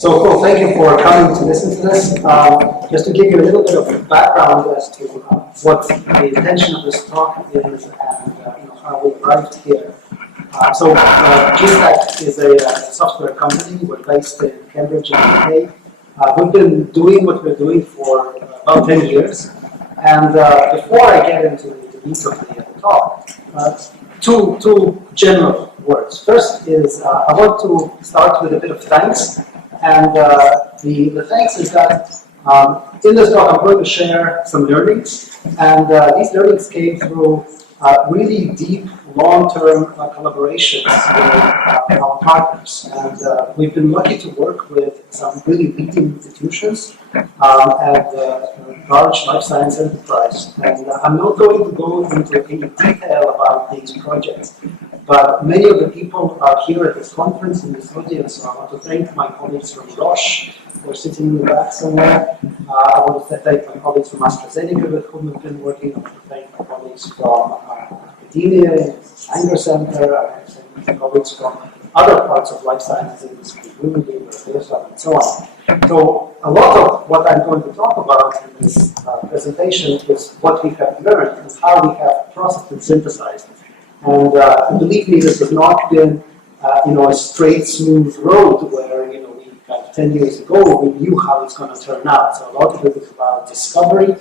So cool, thank you for coming to listen to this. Just to give you a little bit of background as to what the intention of this talk is and how we arrived here. GStack is a software company. We're based in Cambridge, in the UK. We've been doing what we're doing for about 10 years. And before I get into the meat of the talk, two general words. First is I want to start with a bit of thanks. And the thanks is that in this talk I'm going to share some learnings, and these learnings came through really deep, long-term collaborations with our partners. And we've been lucky to work with some really leading institutions and large life science enterprise. And I'm not going to go into any detail about these projects. But many of the people are here at this conference in this audience, so I want to thank my colleagues from Roche, who are sitting in the back somewhere. I want to thank my colleagues from AstraZeneca with whom we've been working. I want to thank my colleagues from academia, the Sanger Center. I want to thank my colleagues from other parts of life sciences industry, and so on. So a lot of what I'm going to talk about in this presentation is what we have learned and how we have processed and synthesized. And believe me, this has not been, a straight, smooth road where, we 10 years ago, we knew how it's going to turn out. So a lot of it is about discovery.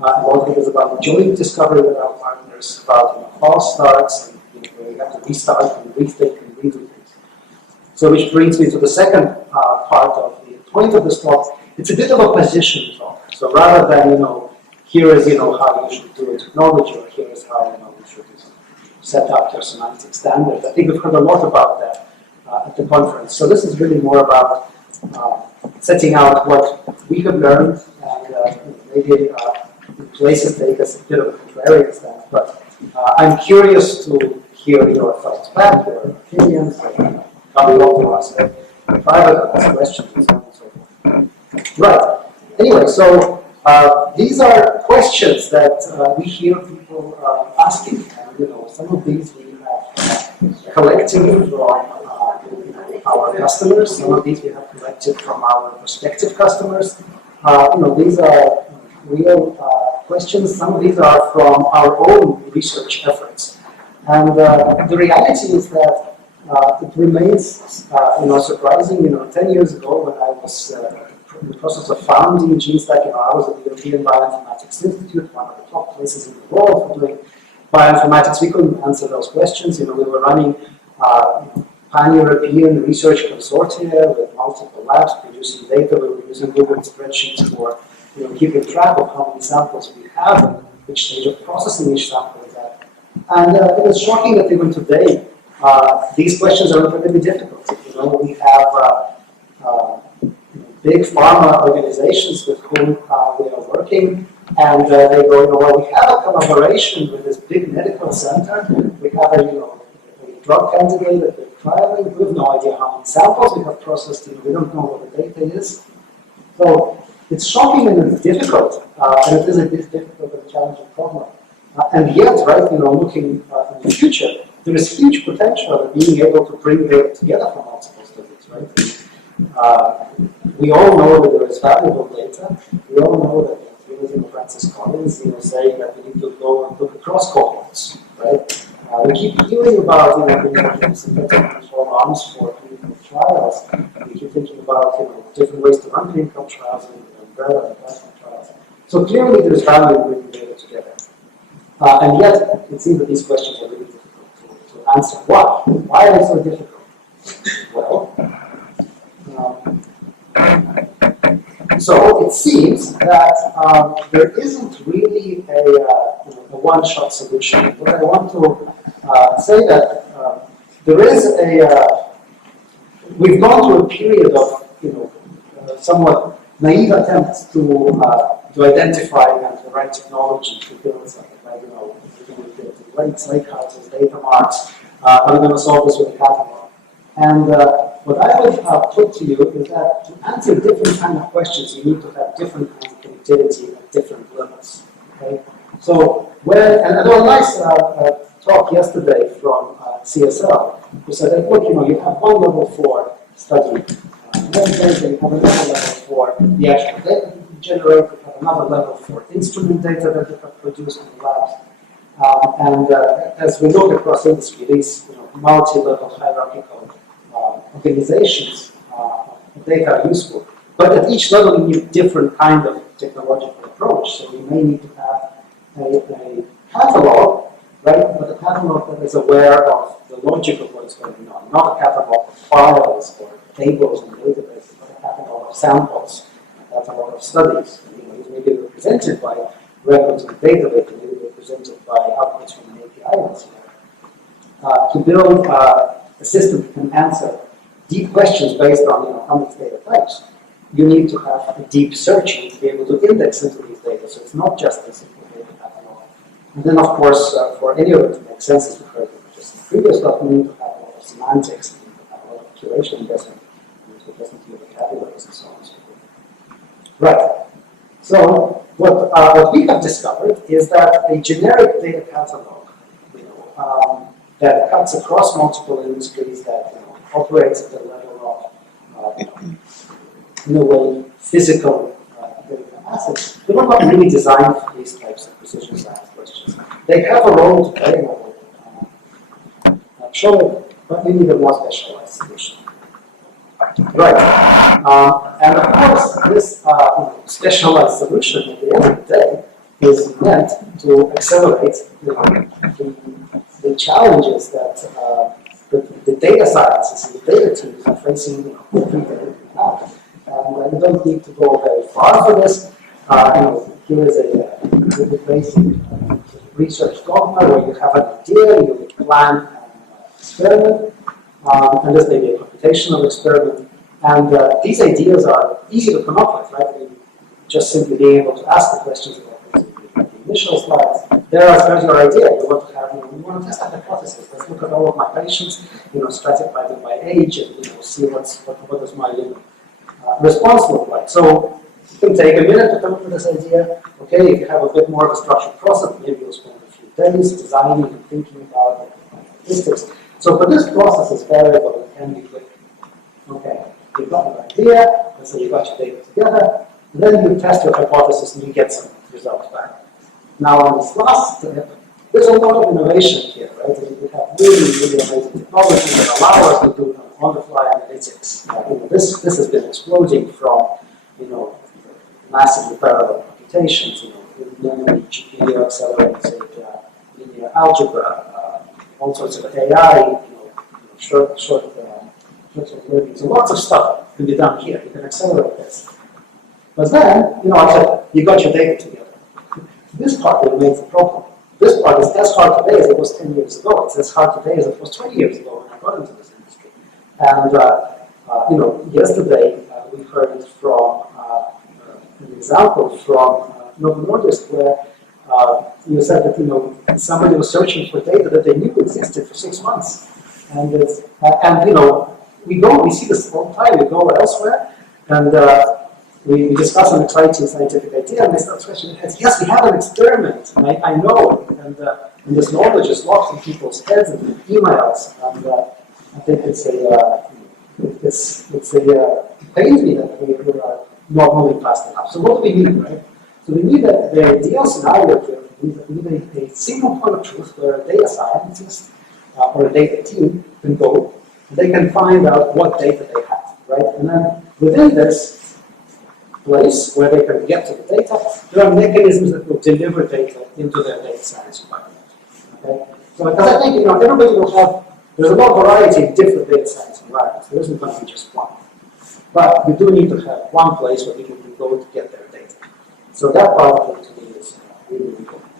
A lot of it is about joint discovery with our partners, about false starts, and where we have to restart and rethink and redo things. So which brings me to the second part of the point of this talk. It's a bit of a position talk. So rather than, here is, how you should do a technology, or here is how, you should set up your semantic standards. I think we've heard a lot about that at the conference. So this is really more about setting out what we have learned, and maybe in places take us a bit of a contrarian stance. But I'm curious to hear your thoughts back, your opinions, how we want to ask private questions, and so on and so forth. Right. Anyway, so these are questions that we hear people asking. Some of these we have collected from our customers. Some of these we have collected from our prospective customers. These are real questions. Some of these are from our own research efforts. And the reality is that it remains, surprising. 10 years ago, when I was in the process of founding GStack, I was at the European Bioinformatics Institute, one of the top places in the world for doing bioinformatics. We couldn't answer those questions. We were running pan-European research consortia with multiple labs producing data. We were using Google spreadsheets for keeping track of how many samples we have and which stage of processing each sample is at. And it was shocking that even today, these questions are incredibly difficult. We have big pharma organizations with whom we are working, and they go, well, we have a collaboration with this big medical center. We have a drug candidate that we're trialing. We have no idea how many samples we have processed. We don't know what the data is. So it's shocking and it's difficult, and it is a difficult and challenging problem. And yet, right, looking in the future, there is huge potential in being able to bring data together from multiple studies, right? We all know that there is valuable data. We all know that Francis Collins, saying that we need to go and look across cohorts, right? We keep hearing about, synthetic control arms for clinical trials. We keep thinking about, different ways to run clinical trials and umbrella and plasma trials. So clearly, there is value in bringing data together. And yet, it seems that these questions are really difficult to answer. Why? Why are they so difficult? Well, so it seems that there isn't really a one-shot solution. But I want to say that there is we've gone through a period of somewhat naive attempts to identify the right technology to build something like weights, lake houses, data marks. Are we going to solve this with a catalog? And what I would put to you is that to answer different kind of questions, you need to have different kinds of connectivity at different levels. Okay? So and there was a nice talk yesterday from CSL who said that, look, you have one level 4 study metadata, you have another level for the actual data you generate, you have another level for instrument data that you have produced in the labs. As we look across industry, these multi-level hierarchical organizations of data are useful. But at each level, you need different kind of technological approach. So you may need to have a catalog, right? But a catalog that is aware of the logic of what is going on, not a catalog of files or tables and databases, but a catalog of samples, a catalog of studies. It may be represented by records in the database, it may be represented by outputs from an API elsewhere. To build a system that can answer deep questions based on how many data types, you need to have a deep search. You need to be able to index into these data. So it's not just a simple data catalog. And then, of course, for any of it to make sense, as we heard just in the previous talk, you need to have a lot of semantics, you need to have a lot of curation investment, you need to invest into vocabularies and so on and so forth. Right. So what we have discovered is that a generic data catalog, that cuts across multiple industries, that operates at the level of in a way, physical data assets, they're not really designed for these types of precision science questions. They have a role to play, but we need a more specialized solution. Right. And of course, this specialized solution at the end of the day is meant to accelerate the challenges that the data sciences and the data teams are facing every day now. And you don't need to go very far for this. Here is a basic research dogma where you have an idea, you plan an experiment, and this may be a computational experiment. And these ideas are easy to come up with, right? Just simply being able to ask the questions about the initial slides. There's your idea. You want to have, you want to test a hypothesis. Let's look at all of my patients, stratify them by age, and see what does my response look like. So it can take a minute to come up with this idea. Okay, if you have a bit more of a structured process, maybe you'll spend a few days designing and thinking about the statistics. So, but this process is variable and can be quick. Okay, you've got an idea, let's say you got your data together, and then you test your hypothesis and you get some results back. Now, on this last step, there's a lot of innovation here, right? And we have really amazing technology that allow us to do on-the-fly analytics. This has been exploding from, massively parallel computations, memory, GPU accelerated linear algebra, all sorts of AI, short learning. So lots of stuff can be done here. You can accelerate this. But then, I said, you got your data together. This part remains the problem. This part is as hard today as it was 10 years ago. It's as hard today as it was 20 years ago when I got into this industry. And, yesterday we heard it from an example from Novo Nordisk where you said that, somebody was searching for data that they knew existed for 6 months. And we see this all the time. We go elsewhere and we discuss an exciting scientific idea, and they start scratching their heads. Yes, we have an experiment. I know, and this knowledge is locked in people's heads and in emails. And I think it pains me that we are not moving fast enough. So what do we need, right? So we need the ideal scenario here. We need a single point of truth where a data scientist or a data team can go, and they can find out what data they have, right? And then within this place where they can get to the data, there are mechanisms that will deliver data into their data science environment. Okay? So because I think everybody will have, there's a lot of variety in different data science environments. There isn't going to be just one. But you do need to have one place where people can go to get their data. So that part of it to me is really important.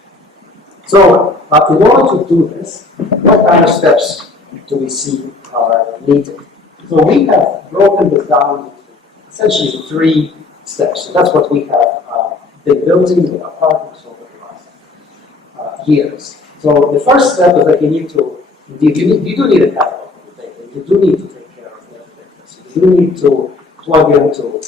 So in order to do this, what kind of steps do we see are needed? So we have broken this down into essentially 3 steps. So that's what we have been building with our partners over the last years. So the first step is that you need to, you do need a catalog of the data. You do need to take care of the data. So you do need to plug into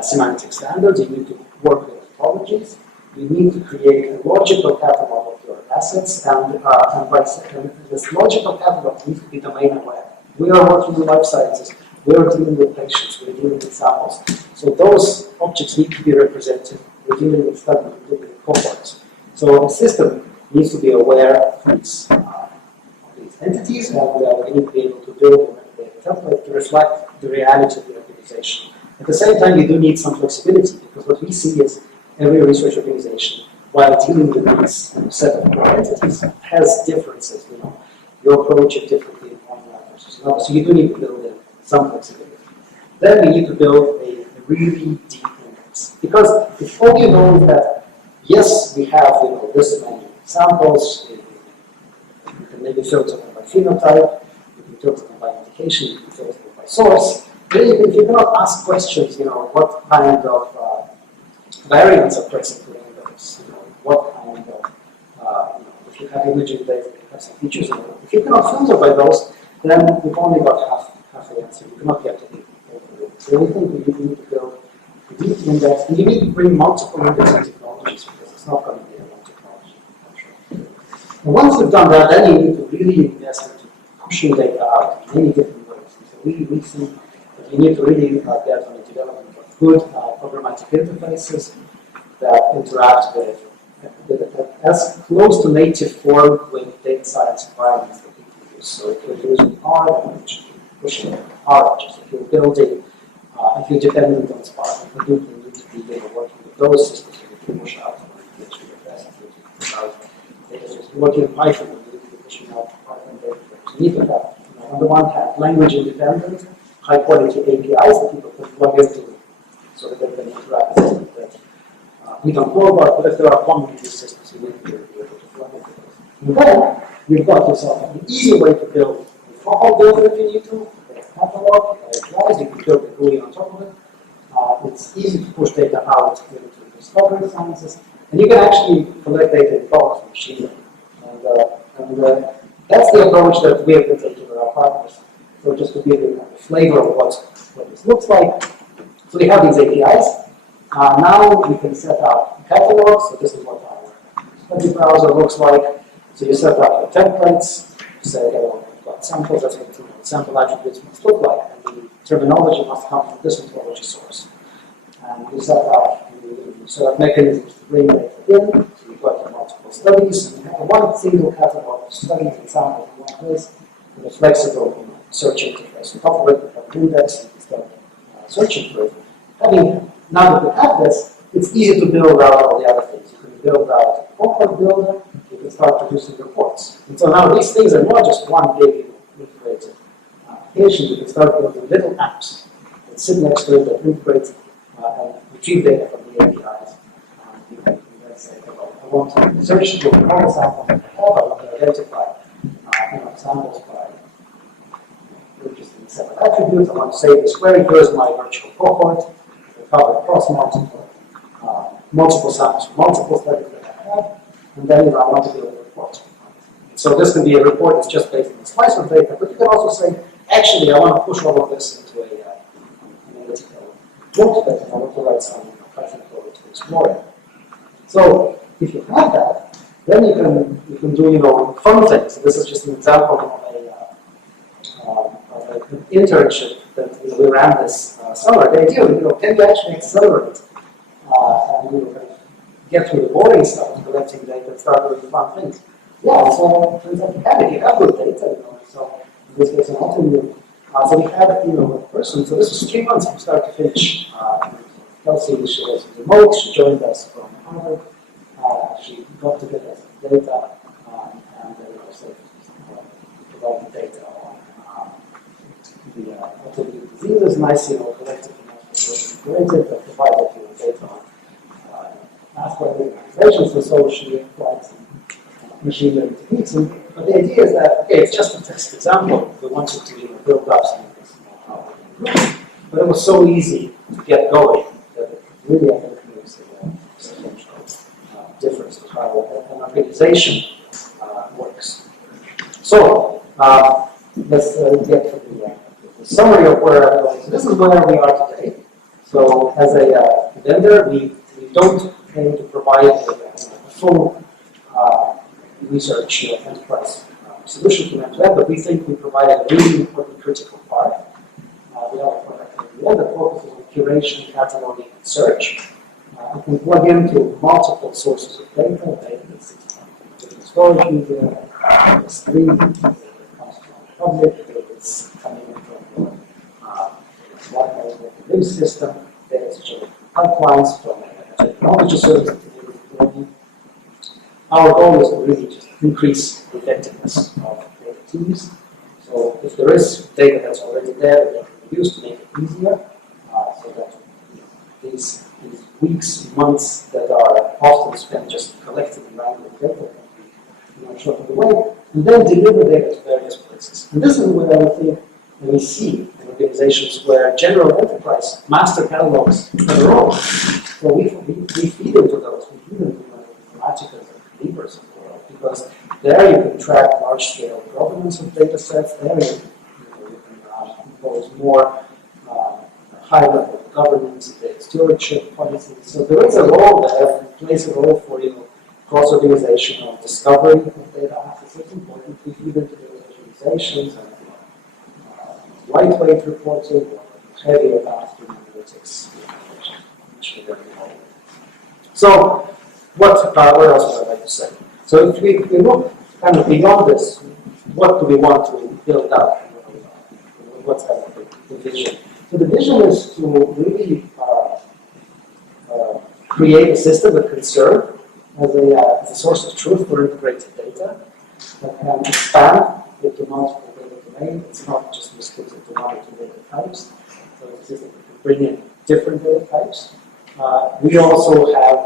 semantic standards. You need to work with topologies. You need to create a logical catalog of your assets, and by second, this logical catalog needs to be domain aware. We are working in life sciences. we're dealing with patients, we're dealing with samples. So those objects need to be represented. We're dealing with studies, we're dealing with cohorts. So the system needs to be aware of these entities, and we need to be able to build a template to reflect the reality of the organization. At the same time, you do need some flexibility, because what we see is every research organization, while dealing with this set of entities, has differences. You approach it differently in one versus another. So you do need to build in some flexibility. Then we need to build a really deep index, because if all you know is that yes, we have this many samples, you can maybe filter them by phenotype, you can filter them by indication, you can filter them by source. Then if you cannot ask questions, what kind of variants are present within those, what kind of, if you have imaging data, you have some features in it. If you cannot filter by those, then you've only got half the answer. You cannot get to the over. So we think we need to build a deep index, and you need to bring multiple indexing technologies, because it's not going to be a one technology. And once you've done that, then you need to really invest into pushing data out in many different ways. So we see that you need to really get on the development of good programmatic interfaces that interact with as close to native form with data science environments that people use. So if you're using R, then you should be pushing R objects. If you're building, if you're dependent on Spark, you need to be working with those systems that you can push out and get your best. If you're working in Python, you need to be pushing out Python data. So you need to have, on the one hand, language independent, high quality APIs that people can plug into so that they can interact with systems that we don't know about, but if there are common use systems, you need to be able to plug into those. And then you've got yourself an easy way to build a formal builder if you need to, a catalog, APIs, you can build a GUI on top of it. It's easy to push data out into discovery sciences, and you can actually collect data in bulk from machine learning. And that's the approach that we have been taking with our partners. So just to give you a flavor of what this looks like. So we have these APIs. Now we can set up catalogs. So this is what our study browser looks like. So you set up the templates. You say, okay, well, we've got samples. That's what the sample attributes must look like. And the terminology must come from this ontology source. And you set up mechanisms to bring data in. So you've got multiple studies. And you have one single catalog of studies and samples in one place with a flexible search interface. On top of it, we have an index. You can start searching for it. Now that we have this, it's easy to build out all the other things. You can build out a cohort builder, you can start producing reports. And so now these things are not just one big integrated application. You can start building little apps that sit next to it that integrate and retrieve data from the APIs. You can then say, well, I want to search for all the samples that I have. I want to identify samples by interesting set of attributes. I want to say this query, here's my virtual cohort. Cover across multiple samples, multiple studies that I have, and then I want to build a report. So this can be a report that's just based on a slice of data, but you can also say, actually, I want to push all of this into an analytical notepad, and I want to write some Python code to explore it. So if you have that, then you can do fun things. This is just an example of an internship that we ran this summer. The idea of can you actually accelerate and get through the boring stuff of collecting data and start doing fun things? Yeah, so turns out you can if you have good data. So in this case, an autoimmune. So we had a person. So this was 3 months from start to finish. Kelsey, she was remote. She joined us from Harvard. She got to get us data and provide the data on the autoimmune diseases, nice, collective integrated that provided data on pathway organizations. So she applied some machine learning techniques. But the idea is that, okay, it's just a test example. We wanted to build up some of this power. But it was so easy to get going that it really, I think, makes a substantial difference to how an organization works. So let's get to the summary of where I'm going. So this is where we are today. So as a vendor, we don't aim to provide a full research enterprise solution to end-to-end, but we think we provide a really important critical part. We integration, cataloging, and search. You can plug into multiple sources of data, different storage media, S3, that comes from public, it's coming in from the news system, data pipelines from a technology service. Our goal is to really just increase the effectiveness of data teams. So if there is data that's already there that can be used to make it easier, so that these weeks, months that are often spent just collecting and writing data can be shortened away, and then deliver data to various places. And this is what I would think we see in organizations where general enterprise master catalogs are their own. So we feed into those, we feed into Informatica and Libras of the world, because there you can track large-scale governance of data sets, there you can impose more high-level governance, data stewardship policies. So there is a role there, and plays a role for cross-organizational discovery of data assets. It's important to feed into those organizations and lightweight reporting or heavier downstream analytics. So, what else would I like to say? So, if we look kind of beyond this, what do we want to build up? What's kind of the vision? So, the vision is to really create a system that can serve as a source of truth for integrated data that can expand into multiple data domains. It's not just restricted to one or two data types. So it's a system that can bring in different data types. We also have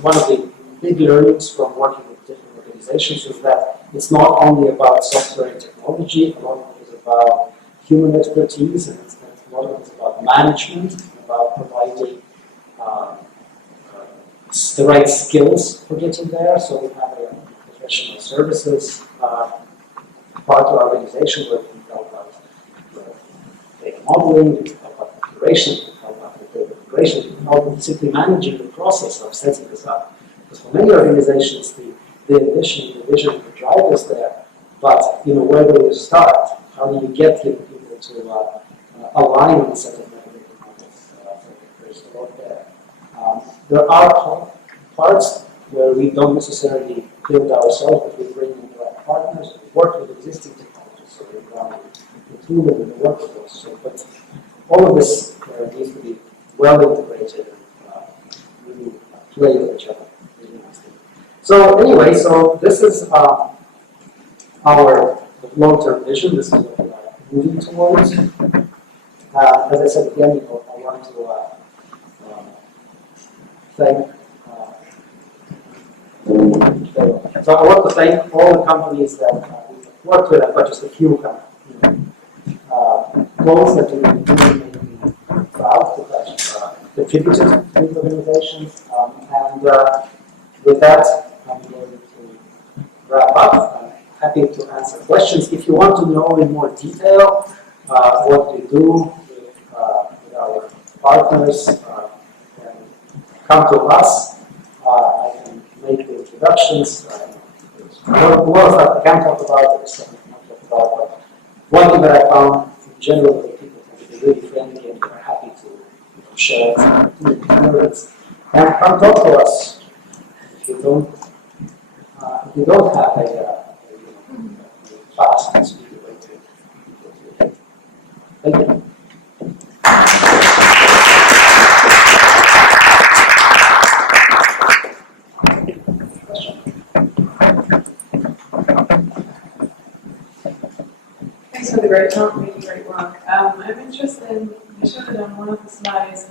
one of the big learnings from working with different organizations is that it's not only about software and technology, a lot of it is about human expertise, and a lot of it is about management, about providing the right skills for getting there. So we have a professional services part of our organization where we can help out with data modeling, we can help out with configuration, we can help out with data integration, we can help with simply managing the process of setting this up. Because for many organizations, the vision, the drive is there, but where do you start? How do you get people to align on a set of metadata models? There's a lot there. There are parts where we don't necessarily build ourselves, but we bring in the right partners. We work with existing technologies, so we run the tool and the workflows. So, but all of this needs to be well integrated and really play with each other. Really nicely. So anyway, so this is our long-term vision. This is what we are moving towards. As I said again, I want to thank. So I want to thank all the companies that we've worked with. I've got just a few goals that we've been doing, maybe proud to have contributed to these organizations. And with that, I'm going to wrap up. I'm happy to answer questions. If you want to know in more detail what we do with our partners, come to us. I can make the introductions. A lot of stuff I can talk about, there's stuff I can talk about, but one thing that I found in general that people can be really friendly and they're happy to share experience. And come talk to us if you don't have a fast and speedy way to. Thank you. Thanks for the great talk, really great work. I'm interested, you showed it on one of the slides,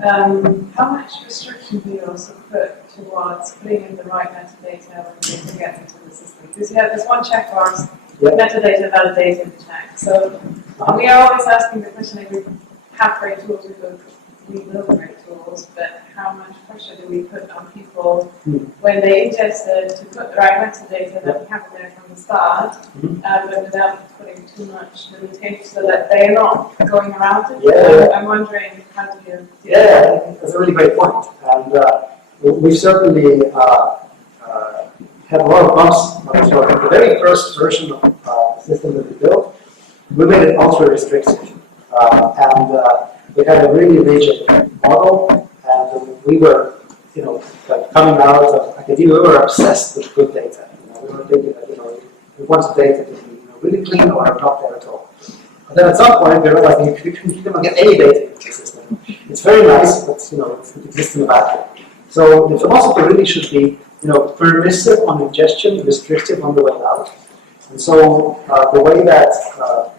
how much restriction do you also put towards putting in the right metadata when data gets into the system? Because you have this one checkbox, metadata validation check. So we are always asking the question, if we have great tools, we build great tools, but how much pressure do we put on people when they ingest it to put the right metadata that we have there from the start, but without putting too much limitation so that they're not going around it? I'm wondering, how do you... That's a really great point. And we've certainly had a lot of bumps on this work. The very first version of the system that we built, we made it ultra restrictive. we had a really rigid model, and we were, like coming out of academia, we were obsessed with good data. We were thinking that, we wanted data to be really clean or not there at all. But then at some point, we realized you cannot get any data into the system. It's very nice, but it exists in a vacuum. So the philosophy really should be, permissive on ingestion, restrictive on the way out. And so the way that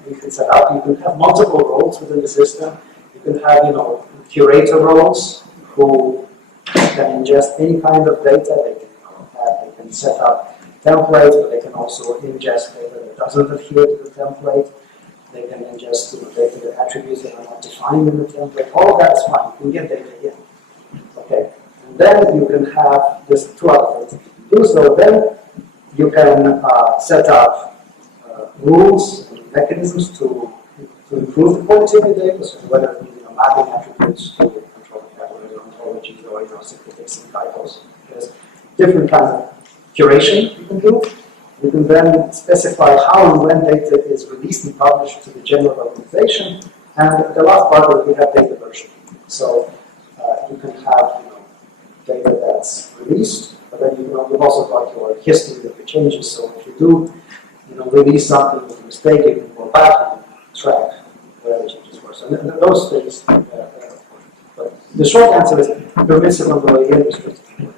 we can set up, you can have multiple roles within the system. You can have, curator roles who can ingest any kind of data. They can set up templates, but they can also ingest data that doesn't adhere to the template. They can ingest data with attributes that are not defined in the template. All of that is fine. You can get data in. Okay. And then you can have this two other things you can do. So then you can set up rules and mechanisms to improve the quality of your data. So whether it be mapping attributes to control category ontologies or cyclics and typos. There's different kinds of curation you can do. You can then specify how and when data is released and published to the general organization. And the last part is we have data version. So you can have data that's released, but then you've also got your history of your changes. So if you do release something with a mistake, you can go back and track where the changes were. So those things. But the short answer is permissive on the way in, restrictive.